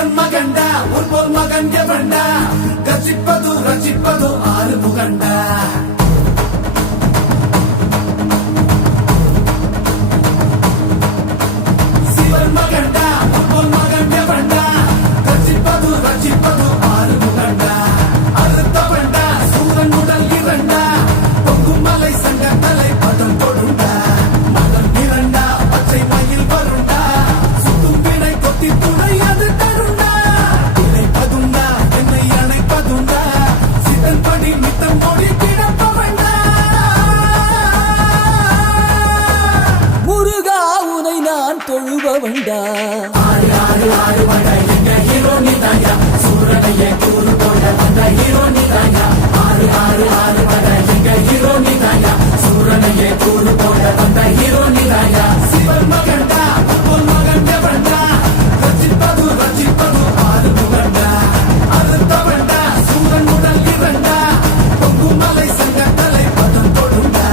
சிவன் மகண்டா உன்போல் மகன் எவண்டா கசிப்பது ரசிப்பது ஆறு முகண்டா சிவன் மகண்டா உன்போல் மகன் எவண்டா கசிப்பது ரசிப்பது ஆறு முகண்டா அறுத்தவண்டா சூரன் உடல் இரண்டா பொங்கும் மலை சங்க தலை பதம் கொடுண்டா மதம் இரண்டா பச்சை மயில் வருண்டா சுத்தும் வினை கொத்தி துணை அது தருண்டா இணைப்பதுண்டா என்னை அணைப்பதுண்டா சிதன் படி மித்தம் மொழி கிடப்பவண்டா முருகா உனை நான் தொழுபவண்டா ஆறு ஆறு ஆறு வட எங்க ஹீரோ நீதாயா சூரனையே கூறு போட வந்த ஹீரோ நீதாயா ஆறு ஆறு ஆறு வட எங்க ஹீரோ நீதாயா சூரனையே கூறு போட வந்த ஹீரோ நீதாயா சிவன் மகண்டா உன் மகன் எவண்டா ரசிப்பது ரசிப்பது ஆறு முகண்டா அறுத்தவண்டா சூரன் உடல் இரண்டா பொங்கும் மலை சங்க தலை பதம் கொடுண்டா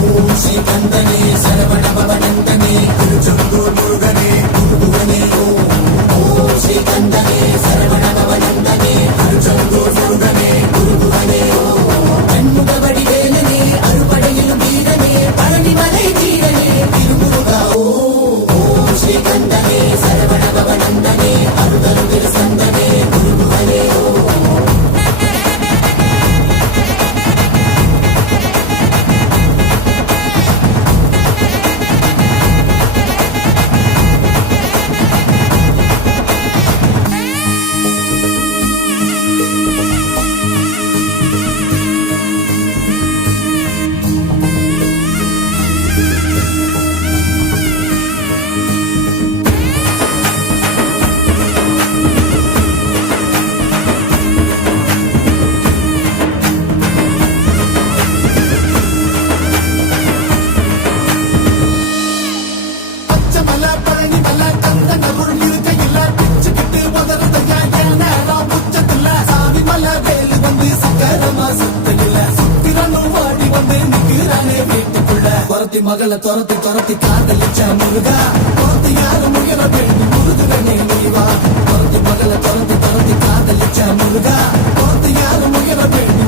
ஓம் ஸ்ரீ கந்தனே சரவண பவனந்தனே திருச்செந்தூர் முருகனே குருபுவனே ஓம் ஸ்ரீ கந்தனே சரவண பவனந்தனே திருச்செந்தூர் முருகனே குருபுவனே கண்முகவடி வேலனே அறுபடையிலும் வீரனே பழனிமலை வீரனே திருமுருகா ஓம் ஸ்ரீ கந்தனே சரவண பவனந்தனே அருதருதிர் சந்தனே குருபுவனே பச்சமல பழனிமல கந்தன் அருள் இருக்கையில பிச்சுக்கிட்டு உதறதையா என் நேரம் உச்சத்துல சாமி மலை வேலு வந்து சக்கரமா சுத்தையில சுத்திரனும் வாடி வந்து நிக்கிறானே வீட்டுக்குள்ள துரத்தி மகளை துரத்தி காதலிச்ச முருகா துரத்தி யாரும் முயல வேண்டும் முருகனே நீவா துரத்தி மகளை துரத்தி காதலிச்ச முருகா துரத்தி யாரும் முயல வேண்டும்